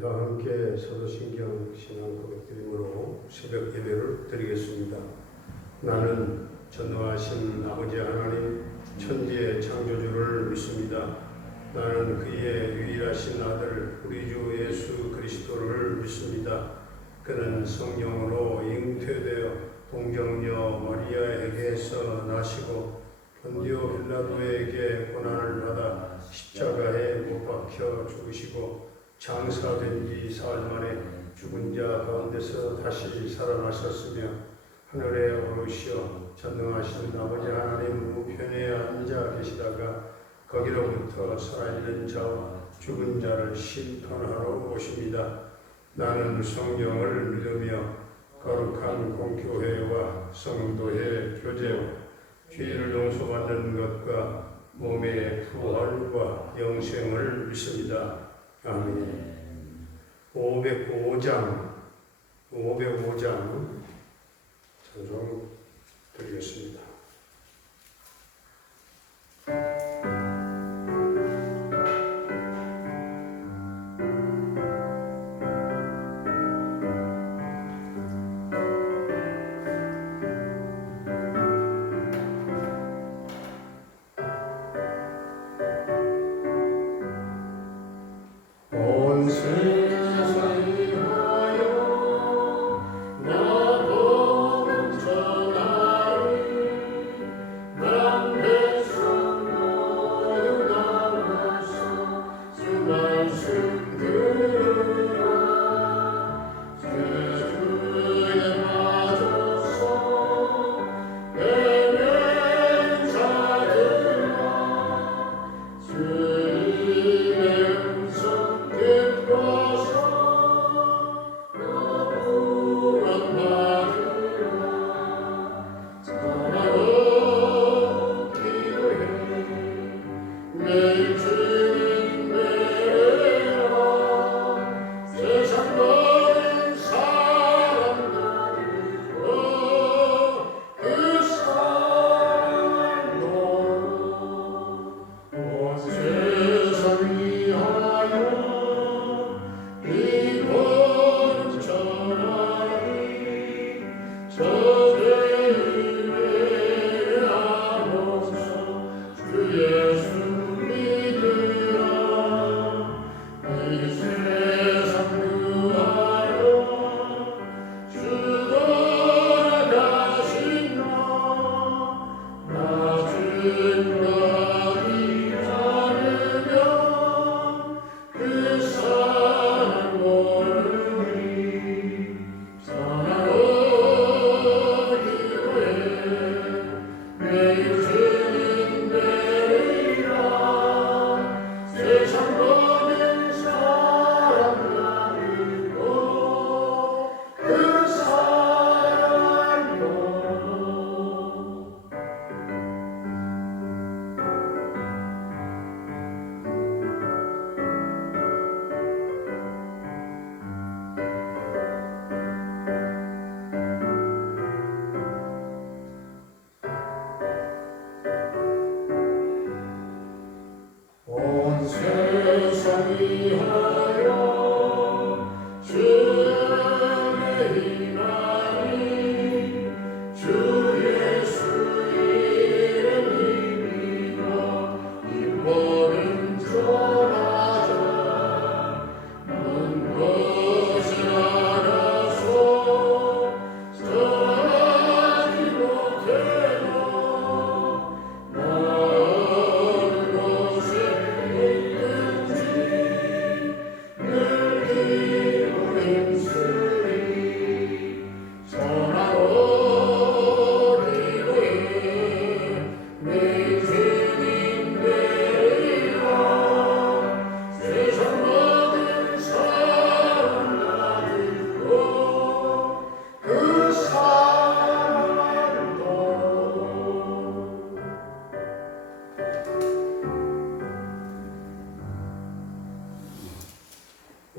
우리 다 함께 사도신경 신앙 고백드림으로 새벽 예배를 드리겠습니다. 나는 전능하신 아버지 하나님 천지의 창조주를 믿습니다. 나는 그의 유일하신 아들 우리 주 예수 그리스도를 믿습니다. 그는 성령으로 잉태되어 동정녀 마리아에게서 나시고 본디오 빌라도에게 고난을 받아 십자가에 못 박혀 죽으시고 장사된 지 사흘 만에 죽은 자 가운데서 다시 살아나셨으며 하늘에 오르시어 전능하신 아버지 하나님 우편에 앉아 계시다가 거기로부터 살아있는 자와 죽은 자를 심판하러 오십니다. 나는 성령을 믿으며 거룩한 공교회와 성도의 교제와 죄를 용서받는 것과 몸의 부활과 영생을 믿습니다. 아멘. 505장 찬송 드리겠습니다.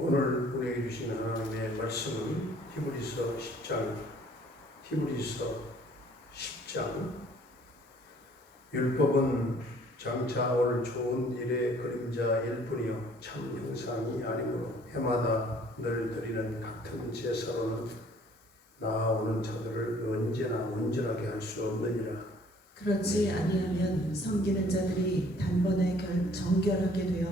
오늘 우리에게 주신 하나님의 말씀은 히브리서 10장 율법은 장차 올 좋은 일의 그림자일 뿐이요 참 형상이 아니므로 해마다 늘 드리는 같은 제사로는 나아오는 자들을 언제나 온전하게 할 수 없느니라. 그렇지 아니하면 섬기는 자들이 단번에 정결하게 되어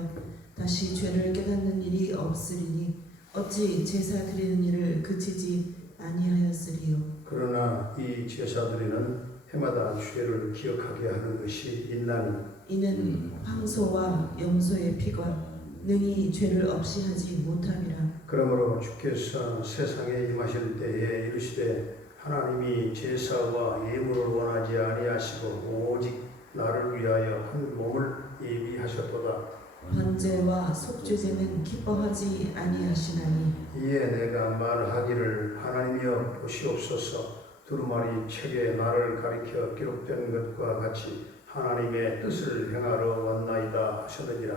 다시 죄를 깨닫는 일이 없으리니 어찌 제사 드리는 일을 그치지 아니하였으리요. 그러나 이 제사드리는 해마다 죄를 기억하게 하는 것이 있나니 이는 황소와 염소의 피가 능히 죄를 없이 하지 못함이라. 그러므로 주께서 세상에 임하실 때에 이르시되 하나님이 제사와 예물을 원하지 아니하시고 오직 나를 위하여 한 몸을 예비하셨도다. 번제와 속죄제는 기뻐하지 아니하시나니 이에 내가 말하기를 하나님이여 보시옵소서 두루마리 책에 나를 가리켜 기록된 것과 같이 하나님의 뜻을 행하러 왔나이다 하셨느니라.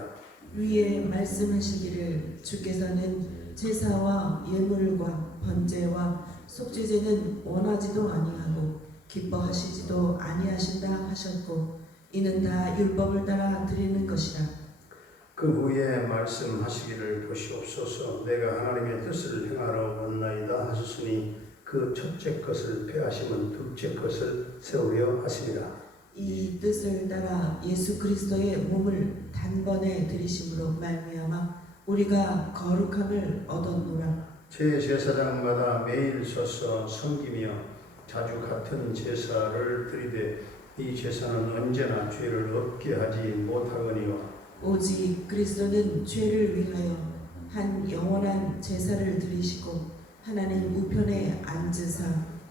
위에 말씀하시기를 주께서는 제사와 예물과 번제와 속죄제는 원하지도 아니하고 기뻐하시지도 아니하신다 하셨고 이는 다 율법을 따라 드리는 것이라. 그 후에 말씀하시기를 보시옵소서 내가 하나님의 뜻을 행하러 왔나이다 하셨으니 그 첫째 것을 폐하시면 둘째 것을 세우려 하시리라. 이 뜻을 따라 예수 그리스도의 몸을 단번에 들이심으로 말미암아 우리가 거룩함을 얻었노라. 제사장마다 매일 서서 섬기며 자주 같은 제사를 드리되 이 제사는 언제나 죄를 없게 하지 못하거니와 오직 그리스도는 죄를 위하여 한 영원한 제사를 드리시고 하나님 우편에 앉으사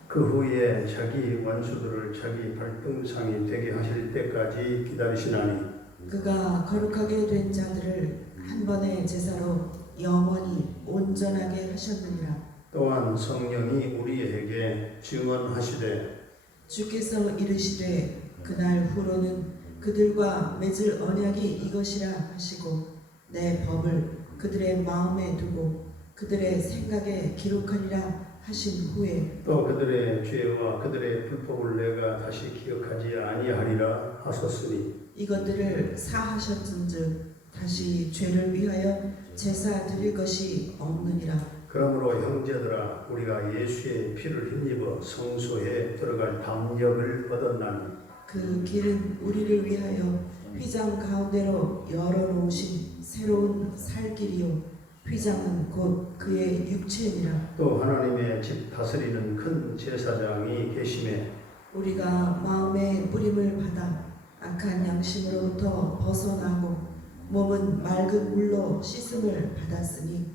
그 후에 자기 원수들을 자기 발등상이 되게 하실 때까지 기다리시나니 그가 거룩하게 된 자들을 한 번의 제사로 영원히 온전하게 하셨느니라. 또한 성령이 우리에게 증언하시되 주께서 이르시되 그날 후로는 그들과 맺을 언약이 이것이라 하시고 내 법을 그들의 마음에 두고 그들의 생각에 기록하리라 하신 후에 또 그들의 죄와 그들의 불법을 내가 다시 기억하지 아니하리라 하셨으니 이것들을 사하셨은즉 다시 죄를 위하여 제사 드릴 것이 없느니라. 그러므로 형제들아 우리가 예수의 피를 힘입어 성소에 들어갈 담력을 얻었나니 그 길은 우리를 위하여 휘장 가운데로 열어놓으신 새로운 살 길이요 휘장은 곧 그의 육체니라. 또 하나님의 집 다스리는 큰 제사장이 계심에 우리가 마음의 뿌림을 받아 악한 양심으로부터 벗어나고 몸은 맑은 물로 씻음을 받았으니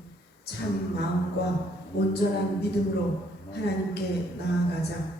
참 마음과 온전한 믿음으로 하나님께 나아가자.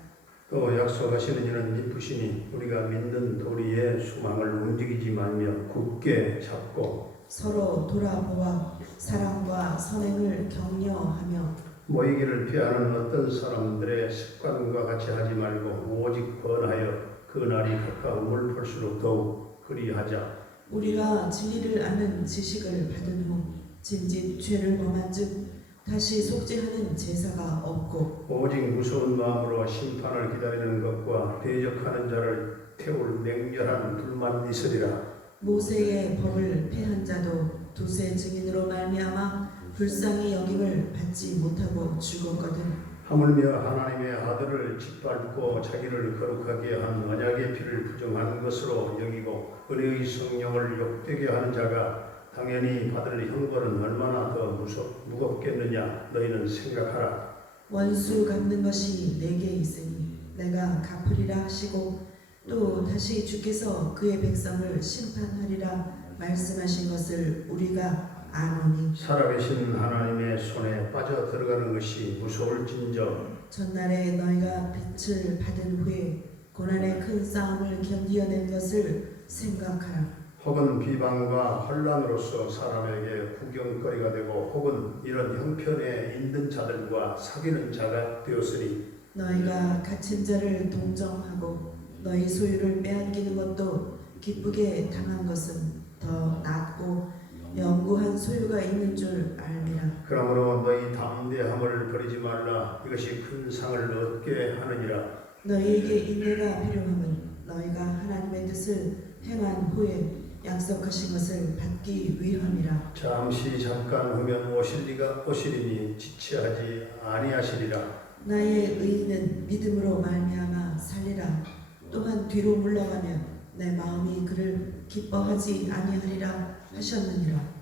또 약속하시는 이는 미쁘시니 우리가 믿는 도리의 소망을 움직이지 말며 굳게 잡고 서로 돌아보아 사랑과 선행을 격려하며 모이기를 피하는 어떤 사람들의 습관과 같이 하지 말고 오직 번하여 그 날이 가까움을 볼수록 더욱 그리하자. 우리가 진리를 아는 지식을 받은 후 짐짓 죄를 범한즉 다시 속죄하는 제사가 없고 오직 무서운 마음으로 심판을 기다리는 것과 대적하는 자를 태울 맹렬한 불만 있으리라. 모세의 법을 폐한 자도 두세 증인으로 말미암아 불쌍히 여김을 받지 못하고 죽었거든. 하물며 하나님의 아들을 짓밟고 자기를 거룩하게 한 언약의 피를 부정한 것으로 여기고 은혜의 성령을 욕되게 하는 자가 당연히 받을 형벌은 얼마나 더 무겁겠느냐 너희는 생각하라. 원수 갚는 것이 내게 있으니 내가 갚으리라 하시고 또 다시 주께서 그의 백성을 심판하리라 말씀하신 것을 우리가 아노니 살아계신 하나님의 손에 빠져 들어가는 것이 무서울진저 전날에 너희가 빛을 받은 후에 고난의 큰 싸움을 견디어낸 것을 생각하라. 혹은 비방과 혼란으로서 사람에게 구경거리가 되고 혹은 이런 형편에 있는 자들과 사귀는 자가 되었으니 너희가 갇힌 자를 동정하고 너희 소유를 빼앗기는 것도 기쁘게 당한 것은 더 낫고 영구한 소유가 있는 줄 알미라. 그러므로 너희 담대함을 버리지 말라. 이것이 큰 상을 얻게 하느니라. 너희에게 인내가 필요함은 너희가 하나님의 뜻을 행한 후에 약속하신 것을 받기 위함이라. 잠시 잠깐 후면 오시리니 지체하지 아니하시리라. 나의 의인은 믿음으로 말미암아 살리라. 또한 뒤로 물러가면 내 마음이 그를 기뻐하지 아니하리라 하셨느니라.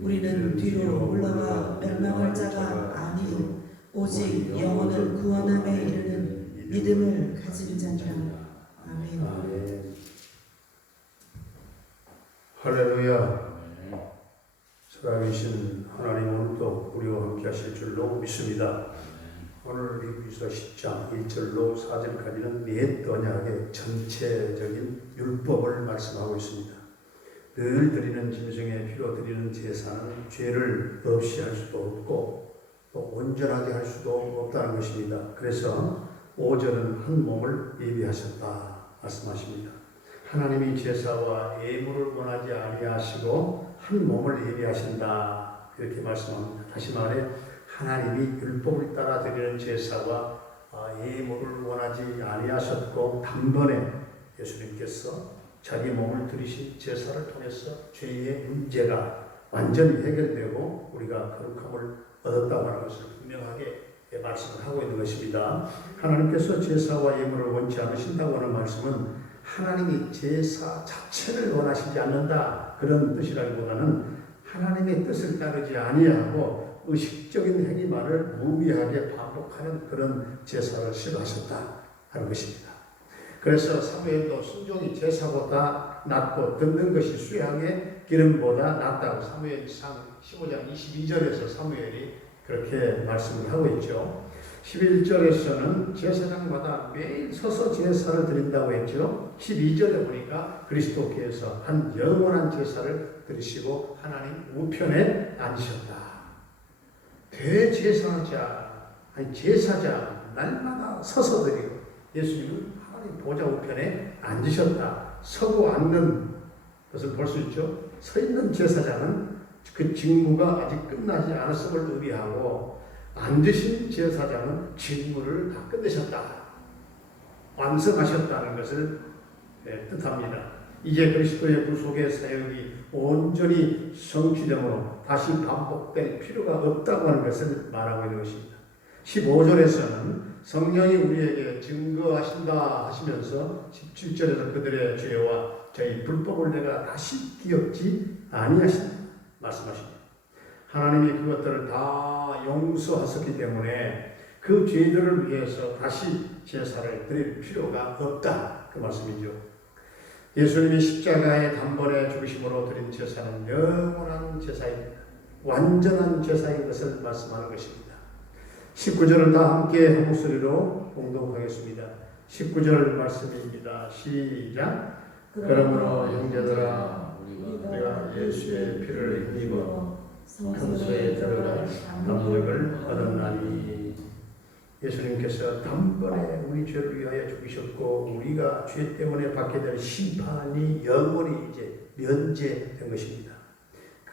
우리는 뒤로 물러가 멸망할 자가 아니요 오직 영혼을 구원함에 이르는 믿음을 가진 자니라. 아멘. 아멘. 할렐루야. 살아계신 하나님, 오늘도 우리와 함께 하실 줄로 믿습니다. 오늘 히브리서 10장 1절로 4절까지는 옛 언약의 전체적인 율법을 말씀하고 있습니다. 늘 드리는 짐승의 피로 드리는 제사는 죄를 없이 할 수도 없고 또 온전하게 할 수도 없다는 것입니다. 그래서 5절은 한 몸을 예비하셨다 말씀하십니다. 하나님이 제사와 예물을 원하지 아니하시고 한 몸을 예비하신다 이렇게 말씀합니다. 다시 말해 하나님이 율법을 따라 드리는 제사와 예물을 원하지 아니하셨고 단번에 예수님께서 자기 몸을 들이신 제사를 통해서 죄의 문제가 완전히 해결되고 우리가 거룩함을 얻었다고 하는 것을 분명하게 말씀을 하고 있는 것입니다. 하나님께서 제사와 예물을 원치 않으신다고 하는 말씀은 하나님이 제사 자체를 원하시지 않는다 그런 뜻이라기보다는 하나님의 뜻을 따르지 아니하고 의식적인 행위만을 무의하게 반복하는 그런 제사를 싫어하셨다 하는 것입니다. 그래서 사무엘도 순종이 제사보다 낫고 듣는 것이 수양의 기름보다 낫다고 사무엘상 15장 22절에서 사무엘이 그렇게 말씀을 하고 있죠. 11절에서는 제사장마다 매일 서서 제사를 드린다고 했죠. 12절에 보니까 그리스도께서 한 영원한 제사를 드리시고 하나님 우편에 앉으셨다. 대제사자, 아니 제사장 날마다 서서 드리고 예수님은 하나님 보좌 우편에 앉으셨다. 서고 앉는 것을 볼 수 있죠. 서 있는 제사장은 그 직무가 아직 끝나지 않았음을 의미하고 앉으신 제사장은 직무를 다 끝내셨다. 완성하셨다는 것을 뜻합니다. 이제 그리스도의 구속의 사역이 온전히 성취되므로 다시 반복될 필요가 없다고 하는 것을 말하고 있는 것입니다. 15절에서는 성령이 우리에게 증거하신다 하시면서 17절에서 그들의 죄와 저희 불법을 내가 다시 기억지 아니하신다 말씀하십니다. 하나님이 그것들을 다 용서하셨기 때문에 그 죄들을 위해서 다시 제사를 드릴 필요가 없다 그 말씀이죠. 예수님이 십자가의 단번에 죽으심으로 드린 제사는 영원한 제사입니다. 완전한 제사인 것을 말씀하는 것입니다. 19절을 다 함께 한 목소리로 봉독하겠습니다. 19절 말씀입니다. 시작. 그러므로 형제들아 우리가 예수의 피를 힘입어 성소에 들어갈 담력을 얻었나니. 예수님께서 단번에 우리 죄를 위하여 죽으셨고 우리가 죄 때문에 받게 될 심판이 영원히 이제 면제된 것입니다.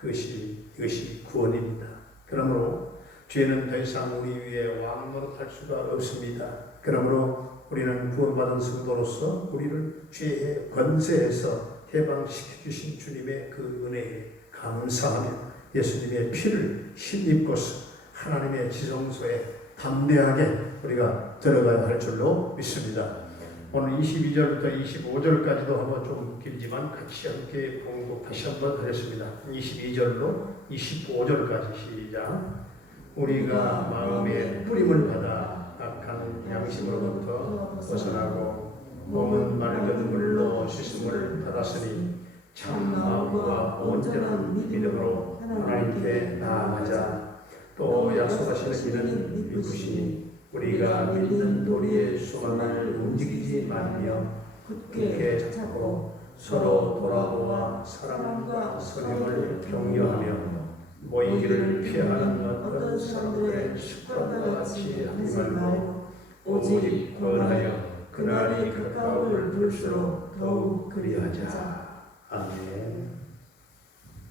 이것이 구원입니다. 그러므로 죄는 더 이상 우리 위에 왕노릇할 수가 없습니다. 그러므로 우리는 구원받은 성도로서 우리를 죄의 권세에서 해방시켜 주신 주님의 그 은혜에 감사하며 예수님의 피를 힘입고서 하나님의 지성소에 담대하게 우리가 들어가야 할 줄로 믿습니다. 오늘 22절부터 25절까지도 한번 좀 길지만 같이 함께 봉독 다시 한번 하겠습니다. 22절로 25절까지 시작. 우리가 마음의 뿌림을 받아 악한 양심으로부터 벗어나고 몸은 맑은 물로 씻음을 받았으니 참 마음과 온전한 믿음으로 하나님께 나아가자. 또 약속하시는 이는 믿으시니 우리가 믿는 도리의 소망을 움직이지 말며 굳게 잡고 서로 돌아보아 사랑과 선행을 격려하며 모이기를 피하는 어떤 사람들의 습관과 같이 하지 말고 오직 권하여 그날이 가까울 볼수록 더욱 그리하자. 아멘.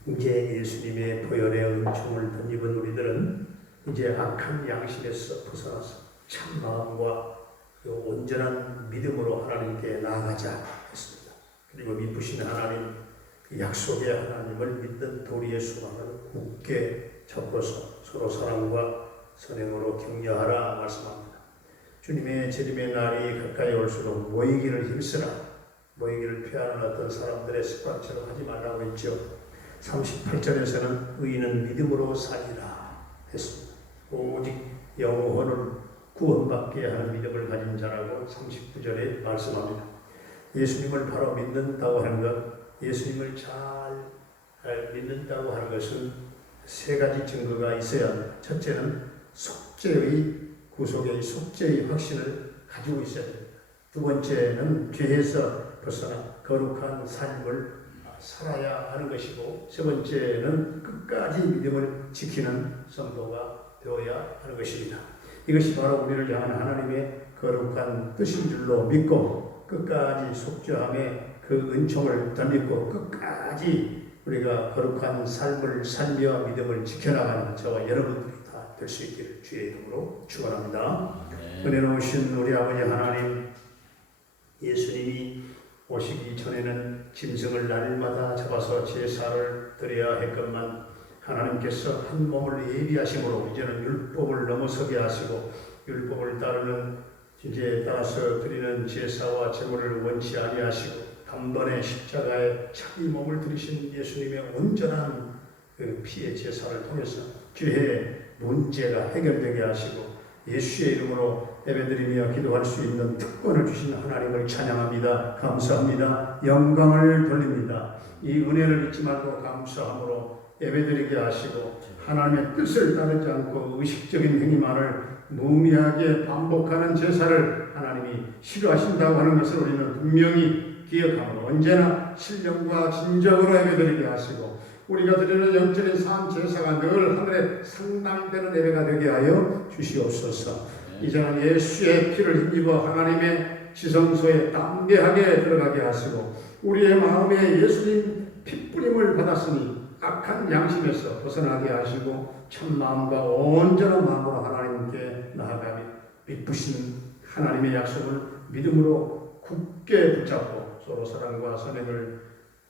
이제 예수님의 보혈의 은총을 덧입은 우리들은 이제 악한 양심에서 벗어나서 참 마음과 온전한 믿음으로 하나님께 나아가자 했습니다. 그리고 미쁘신 하나님, 그 약속의 하나님을 믿는 도리의 소망을 굳게 잡고서 서로 사랑과 선행으로 격려하라 말씀합니다. 주님의 재림의 날이 가까이 올수록 모이기를 힘쓰라. 모이기를 피하는 어떤 사람들의 습관처럼 하지 말라고 했죠. 38절에서는 의인은 믿음으로 살리라 했습니다. 오직 영혼을 구원받게 하는 믿음을 가진 자라고 39절에 말씀합니다. 예수님을 바로 믿는다고 하는 것, 예수님을 잘 믿는다고 하는 것은 세 가지 증거가 있어야 합니다. 첫째는 속죄의 구속의 속죄의 확신을 가지고 있어야 됩니다. 두 번째는 죄에서 벗어나 거룩한 삶을 살아야 하는 것이고, 세 번째는 끝까지 믿음을 지키는 성도가 되어야 하는 것입니다. 이것이 바로 우리를 향한 하나님의 거룩한 뜻인 줄로 믿고 끝까지 속죄함에 그 은총을 덧입고 끝까지 우리가 거룩한 삶을 살며 믿음을 지켜나가는 저와 여러분들이 다 될 수 있기를 주의 이름으로 축원합니다. 은혜로우신 우리 아버지 하나님, 예수님이 오시기 전에는 짐승을 날마다 잡아서 제사를 드려야 했건만 하나님께서 한 몸을 예비하심으로 이제는 율법을 넘어서게 하시고 율법을 따르는 이제 따라서 드리는 제사와 제물을 원치 아니하시고 단번에 십자가에 자기 몸을 들이신 예수님의 온전한 그 피의 제사를 통해서 죄의 문제가 해결되게 하시고 예수의 이름으로 예배드리며 기도할 수 있는 특권을 주신 하나님을 찬양합니다. 감사합니다. 영광을 돌립니다. 이 은혜를 잊지 말고 감사함으로 예배드리게 하시고 하나님의 뜻을 따르지 않고 의식적인 행위만을 무미하게 반복하는 제사를 하나님이 싫어하신다고 하는 것을 우리는 분명히 기억하고 언제나 신령과 진정으로 예배드리게 하시고 우리가 드리는 영적인 삶 제사가 늘 하늘에 상당되는 예배가 되게 하여 주시옵소서. 이제는 예수의 피를 힘입어 하나님의 지성소에 담대하게 들어가게 하시고 우리의 마음에 예수님 핏뿌림을 받았으니 악한 양심에서 벗어나게 하시고 참마음과 온전한 마음으로 하나님께 나아가며 미쁘신 하나님의 약속을 믿음으로 굳게 붙잡고 서로 사랑과 선행을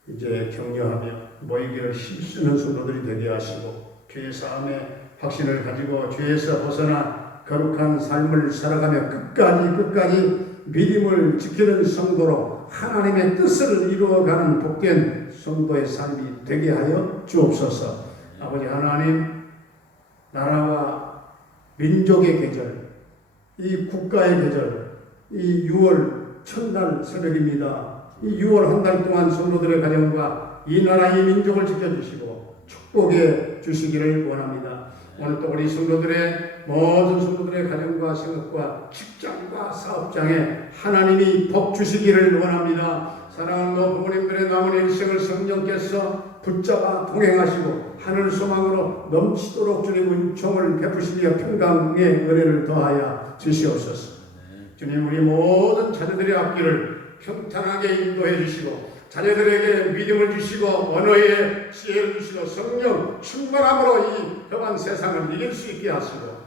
이제 격려하며 모이기를 힘쓰는 성도들이 되게 하시고 죄 사함의 확신을 가지고 죄에서 벗어나 거룩한 삶을 살아가며 끝까지 믿음을 지키는 성도로 하나님의 뜻을 이루어가는 복된 성도의 삶이 되게 하여 주옵소서. 아버지 하나님, 나라와 민족의 계절, 이 국가의 계절, 이 6월 첫날 새벽입니다. 이 6월 한 달 동안 성도들의 가정과 이 나라 이 민족을 지켜주시고 축복해 주시기를 원합니다. 오늘 또 우리 성도들의 모든 성도들의 가정과 생업과 직장과 사업장에 하나님이 복 주시기를 원합니다. 사랑하는 부모님들의 남은 일생을 성령께서 붙잡아 동행하시고 하늘 소망으로 넘치도록 주님 은총을 베푸시며 평강의 은혜를 더하여 주시옵소서. 주님, 우리 모든 자녀들의 앞길을 평탄하게 인도해 주시고 자녀들에게 믿음을 주시고 언어에 지혜를 주시고 성령 충만함으로 이 험한 세상을 이길 수 있게 하시고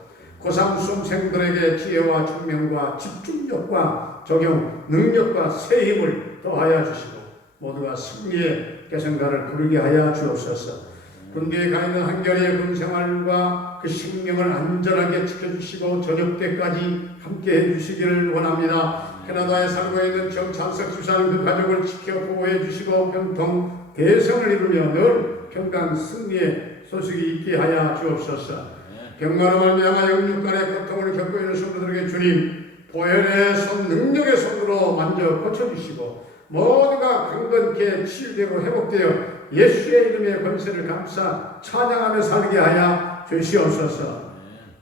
고3 수험생들에게 지혜와 총명과 집중력과 적용 능력과 새 힘을 더하여 주시고 모두가 승리의 개성가를 부르게 하여 주옵소서. 군대에 가 있는 한결의 군생활과 그 생명을 안전하게 지켜주시고 저녁 때까지 함께 해주시기를 원합니다. 캐나다에 살고 있는 정찬석 주사는 그 가족을 지켜 보호해 주시고 병통 대성을 이루며 늘 평강 승리의 소식이 있게 하여 주옵소서. 병마로 말미암아 영육간의 고통을 겪고 있는 성도들에게 주님 보혈의 손, 능력의 손으로 만져 고쳐주시고 모두가 강건케 치유되고 회복되어 예수의 이름의 권세를 감사 찬양하며 살게 하여 주시옵소서.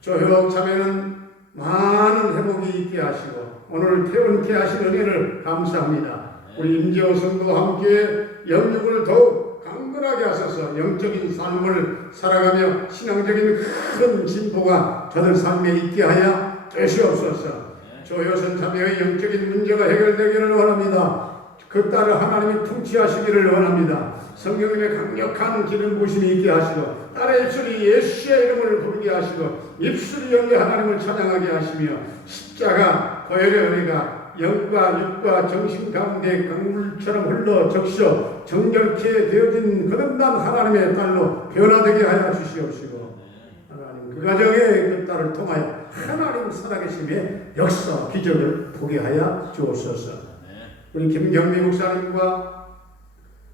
조효 자매는 많은 회복이 있게 하시고 오늘 퇴원케 하신 은혜를 감사합니다. 우리 임재호 성도와 함께 영육을 더욱 강건하게 하셔서 영적인 삶을 살아가며 신앙적인 큰 진보가 저들 삶에 있게 하여 주시옵소서. 조효선 자매의 영적인 문제가 해결되기를 원합니다. 그 딸을 하나님이 통치하시기를 원합니다. 성령님의 강력한 기름 부심이 있게 하시고 딸의 입술이 예수의 이름을 부르게 하시고 입술이 열려 하나님을 찬양하게 하시며 십자가 보혈의 은혜가 영과 육과 정신 가운데 강물처럼 흘러 적셔 정결케 되어진 거듭난 하나님의 딸로 변화되게 하여 주시옵시고, 하나님 그 가정의 그 딸을 통하여 하나님 살아계심의 역사 기적을 보게 하여 주옵소서. 우리 김경미 목사님과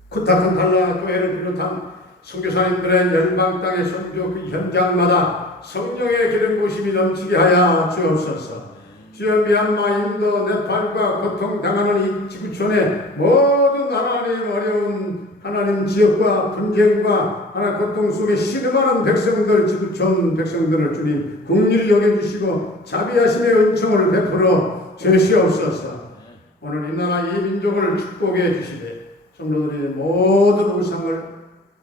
쿠타큰 달라 교회를 비롯한 선교사님들의 열방 땅의 선교 그 현장마다 성령의 기름 부으심이 넘치게 하여 주옵소서. 주여, 미얀마, 인도, 네팔과 고통당하는 이 지구촌의 모든 하나님 어려운 하나님 지역과 분쟁과 하나님 고통 속에 신음하는 백성들, 지구촌 백성들을 주님 긍휼히 여겨주시고 자비하심의 은총을 베풀어 주시옵소서. 오늘 이 나라 이 민족을 축복해 주시되 성도들의 모든 우상을,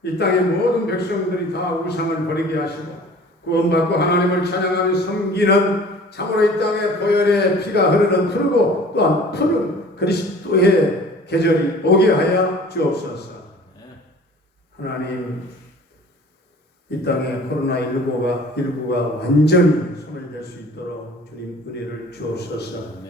이 땅의 모든 백성들이 다 우상을 버리게 하시고 구원받고 하나님을 찬양하며 섬기는 참으로 이 땅에 보혈의 피가 흐르는 푸르고 또한 푸른 그리스도의 계절이 오게 하여 주옵소서. 하나님, 이 땅에 코로나19가 완전히 손을 댈 수 있도록 주님 은혜를 주옵소서.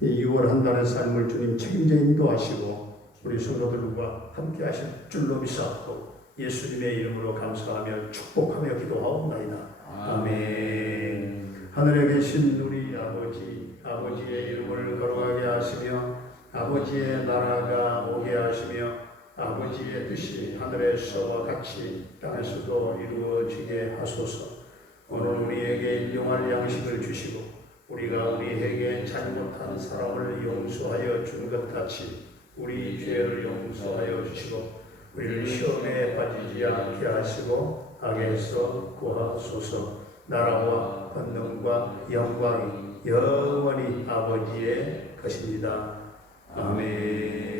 이 6월 한 달의 삶을 주님 책임져 인도하시고 우리 성도들과 함께 하실 줄로 믿사옵고 예수님의 이름으로 감사하며 축복하며 기도하옵나이다. 아멘. 하늘에 계신 우리 아버지, 아버지의 이름을 거룩하게 하시며 아버지의 나라가 오게 하시며 아버지의 뜻이 하늘에서와 같이 땅에서도 이루어지게 하소서. 오늘 우리에게 일용할 양식을 주시고 우리가 우리에게 잘못한 사람을 용서하여 준 것 같이 우리 죄를 용서하여 주시고 우리를 시험에 빠지지 않게 하시고 악에서 구하소서. 나라와 권능과 영광이 영원히 아버지의 것입니다. 아멘.